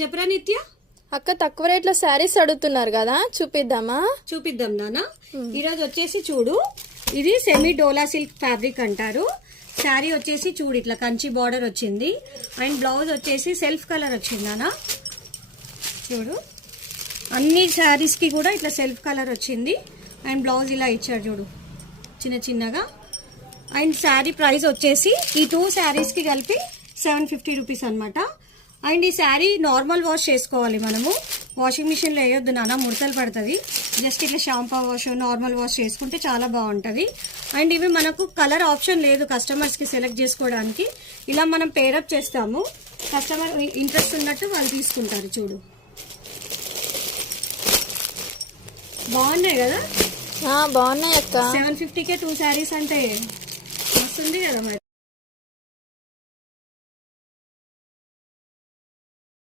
చెప్పరా నిత్య. అక్క తక్కువ రేట్లో శారీస్ అడుగుతున్నారు కదా, చూపిద్దాం నాన్న. ఈరోజు వచ్చేసి చూడు, ఇది సెమీ డోలా సిల్క్ ఫ్యాబ్రిక్ అంటారు. శారీ వచ్చేసి చూడు ఇట్లా కంచి బార్డర్ వచ్చింది అండ్ బ్లౌజ్ వచ్చేసి సెల్ఫ్ కలర్ వచ్చింది నాన్న. చూడు అన్ని శారీస్కి కూడా ఇట్లా సెల్ఫ్ కలర్ వచ్చింది అండ్ బ్లౌజ్ ఇలా ఇచ్చాడు చూడు చిన్న చిన్నగా. అండ్ శారీ ప్రైస్ వచ్చేసి ఈ 2 శారీస్కి కలిపి 750 రూపీస్ అనమాట. అండ్ ఈ శారీ నార్మల్ వాష్ చేసుకోవాలి, మనము వాషింగ్ మిషన్లో వేయొద్దు నాన్న, ముడతలు పడుతుంది. జస్ట్ ఇట్లా షాంపూ వాష్ నార్మల్ వాష్ చేసుకుంటే చాలా బాగుంటుంది. అండ్ ఇవి మనకు కలర్ ఆప్షన్ లేదు కస్టమర్స్కి సెలెక్ట్ చేసుకోవడానికి. ఇలా మనం పేరప్ చేస్తాము, కస్టమర్ ఇంట్రెస్ట్ ఉన్నట్టు వాళ్ళు తీసుకుంటారు. చూడు బాగున్నాయి కదా. బాగున్నాయి అక్క. 750కే 2 శారీస్ అంటే వస్తుంది కదా మరి.